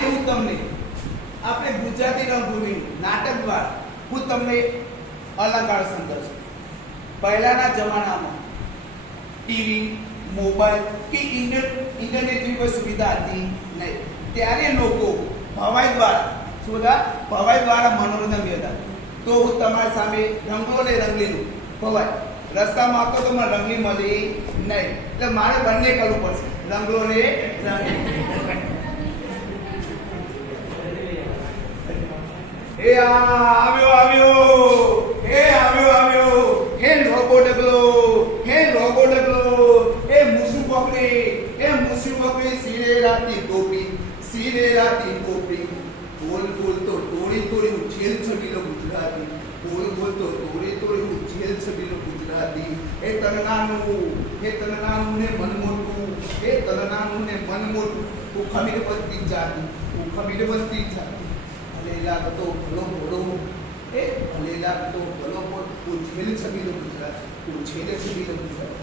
આજે હું તમને, આપણે ગુજરાતી રંગભૂમિ નાટક દ્વારા હું તમને અલંકાર સંદર્ભ પહેલાના જમાનામાં ટીવી, મોબાઈલ કે ઇન્ટર- ઇન્ટરનેટ જેવી કોઈ સુવિધા હતી નહીં. ત્યારે લોકો ભવાઈ દ્વારા હતા? ભવાઈ દ્વારા મનોરંજન હતા તો હું તમારી સામે રંગલો ને રંગલીનું ભવાઈ. રસ્તામાં આવતો તો મને રંગલી મળી નહીં. એટલે મારે બંને કરવું પડશે. રંગલો ને રંગલી એ આવ્યો આવ્યો. હે, આવ્યો આવ્યો. હે રોબો ડગલો પકડી એ મુસુ પકડી, સીરે રાતી તોડી તોડી હું જેલ ગુજરાતી. બોલ બોલ તોડી તોડી હું જેલ છબીલો ગુજરાતી. હે તનનાનું હે તનનાનું ને મન મોટું. તનનાનું ને મન મોટું. હું ખમીર બનતી જાતી હું ખમીર બનતી જાતી. ભલે લાગતો ભલો ભોળો એ ભલેલા લાગતો ભલો ભલો ઉછેલ છબીલો ગુજરાત. જેલ છબીલો ગુજરાત.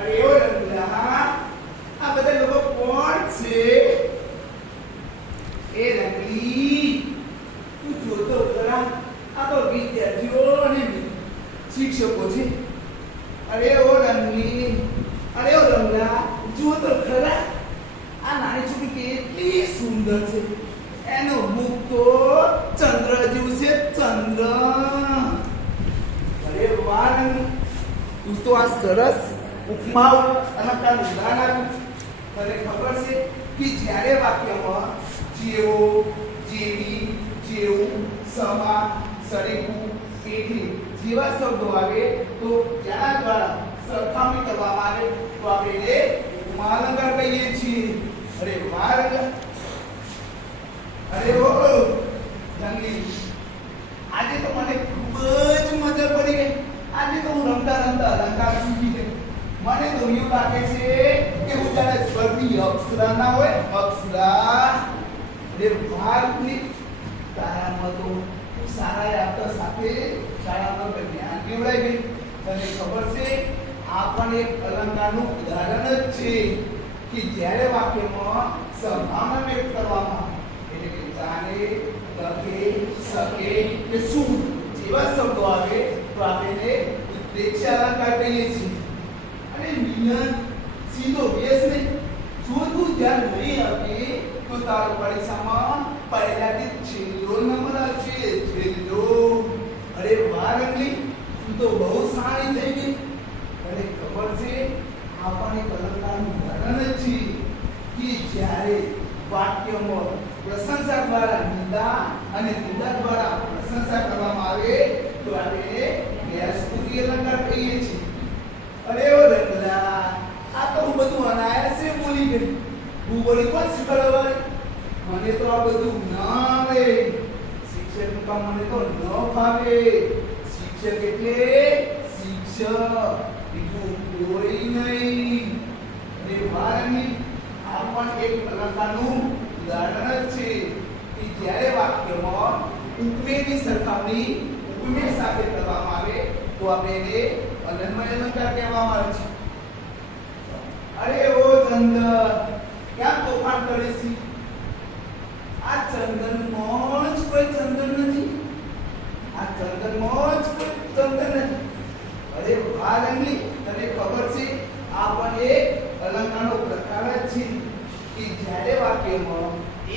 અરે એવો રંગલા, આ બધા લોકો કોણ છે? એ રંગલી, તું જોતો ખરા. આ તો વિદ્યાર્થીઓ અને શિક્ષકો છે. અરે ઓ રંગલી અરે ઓ રંગલા જુઓ તો ખરા આ નાની છોકરી કેટલી સુંદર છે એનો મુખ તો ચંદ્ર જેવું છે ચંદ્ર અરે વાહ રંગલી તું આ સરસ ઉપમા અને તારું ઉદાહરણ તને ખબર છે કે જ્યારે વાક્યમાં જેવો, જેવી, જેવું, સમા સરેખું તેથી જેવા શબ્દો આવે, તો જેના દ્વારા સરખામણી કરવામાં આવે, તો આપણે એને ઉપમા અલંકાર કહીએ છીએ. અરે માર્ગ અરે ઓ જંગલી આજે તો મને ખૂબ જ મજા પડી ગઈ આજે તો હું રમતા રમતા અલંકાર શીખી ગઈ મને તો એવું લાગે છે કે હું જાણે સ્વર્ગની અક્ષરા ના હોય અક્ષરા રે ભારતની તારામાં તો સારા આપતા સાથે શાળામાં જ્ઞાન કેવડાઈ ગઈ તને ખબર છે, આ પણ એક અલંકારનું ઉદાહરણ જ છે કે જ્યારે વાક્યમાં સંભાવના વ્યક્ત કરવામાં એટલે કે જાણે લખે શકે કે શું જેવા શબ્દો આવે તો આપણે ઉત્પ્રેક્ષ અલંકાર છીએ અને મિલન સીધો નહીં. જો તું ધ્યાન નહીં આપે, તો તારો પરીક્ષામાં પહેલાથી છેલ્લો નંબર આવશે, છેલ્લો. અરે વાહ, રંગલી, તું તો બહુ સારી થઈ ગઈ. અને ખબર છે આ પણ એક અલંકારનું ઉદાહરણ જ છે કે જ્યારે વાક્યમાં પ્રશંસા દ્વારા નિંદા અને નિંદા દ્વારા પ્રશંસા કરવામાં આવે, તો આપણે એને ગેરસ્તુતિ અલંકાર કહીએ છીએ અરે ઓ રંગલા આ તો હું બધું અનાયાસે બોલી ગઈ હું બોલી કોણ શીખવાડવા મને તો આ બધું ન આવે શિક્ષક કામ મને તો ન ફાવે શિક્ષક એટલે શિક્ષક બીજું કોઈ નહીં અને વારની આ પણ એક અલંકારનું ઉદાહરણ છે કે જ્યારે વાક્યમાં ઉપમેયની સરખામણી ઉપમેય સાથે કરવામાં તો આપણે એને અનન્વય અલંકાર કહેવામાં આવે છે. અરે ઓ ચંદન ક્યાં તોફાન કરે છે? આ ચંદનમાં જ કોઈ ચંદન નથી. આ ચંદનમાં જ કોઈ ચંદન નથી. અરે આ રંગલી તને ખબર છે, આ પણ એક અલંકારનો પ્રકાર જ છે કે જ્યારે વાક્યમાં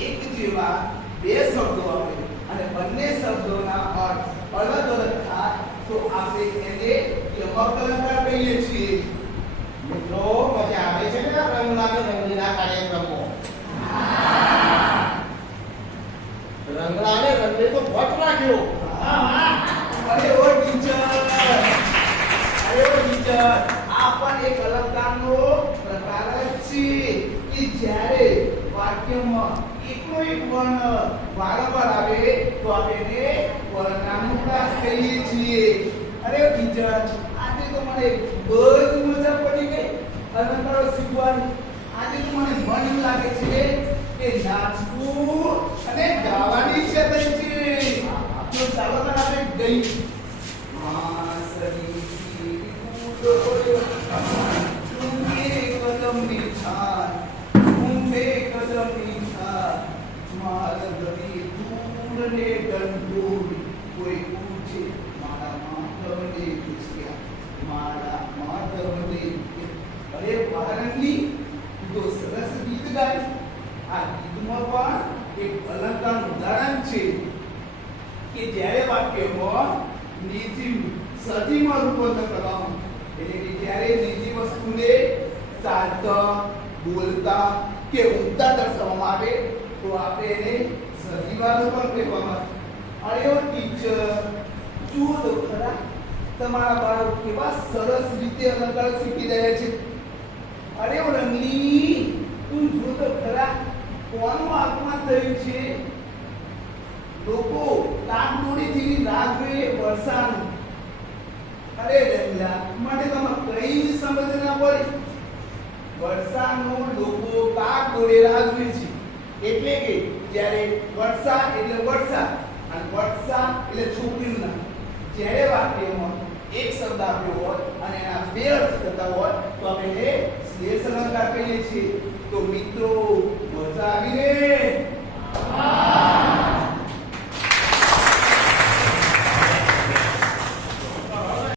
એક જેવા બે શબ્દો આવે અને બંને શબ્દોના અર્થ અલગ અલગ થાય તો આપણે એને યમક અલંકાર કહીએ છીએ. મિત્રો, મજા આવે છે ને આ રંગલા અને રંગીલા કાર્યક્રમો? રંગલા અને તો ભટ રાખ્યો. અરે ઓ ટીચર, અરે ઓ ટીચર, આ પણ એક અલંકારનો પ્રકાર છે કે જ્યારે વાક્યમાં એકનો એક વર્ણ વારંવાર આવે તો આપણે એને વર્ણાનુપ્રાસ કહીએ છીએ. અરે બીજા આજે તો મને ખૂબ મજા પડી ગઈ. અલંકારો શીખવાની, આજે તો મને મન લાગે છે કે નાચવું અને ગાવાની અરે વારંગી તો સરસ ગીત ગાય. આ ગીતમાં પણ એક અલંકારનું ઉદાહરણ છે કે જ્યારે વાક્યમાં નિજી સજીમાં રૂપાંતર કરવામાં એટલે કે જ્યારે નિજી વસ્તુને ચાલતા, બોલતા કે ઉડતા દર્શાવવામાં આવે, તો આપણે એને સજીવાનું પણ કહેવામાં આવે. અરે ટીચર, જુઓ તો ખરા, તમારા બાળકો કેવા સરસ રીતે અલંકાર શીખી રહ્યા છે. અરે રંગલી તું જો તો ખરા કોનું આગમન થયું છે? લોકો લાકડોળી જેવી જોઈએ વર્ષાનું. અરે રંગલા, માટે તમે કઈ સમજ ના પડી. વર્ષાનું લોકો દોડે રાહ છે. એટલે કે જ્યારે વર્ષા એટલે વર્ષા અને વર્ષા એટલે છોકરીનું નામ. જ્યારે વાક્યમાં એક શબ્દ આપ્યો હોય અને એના બે અર્થ થતા હોય, તો આપણે આપીએ છીએ તો મિત્રો મજા આવી રે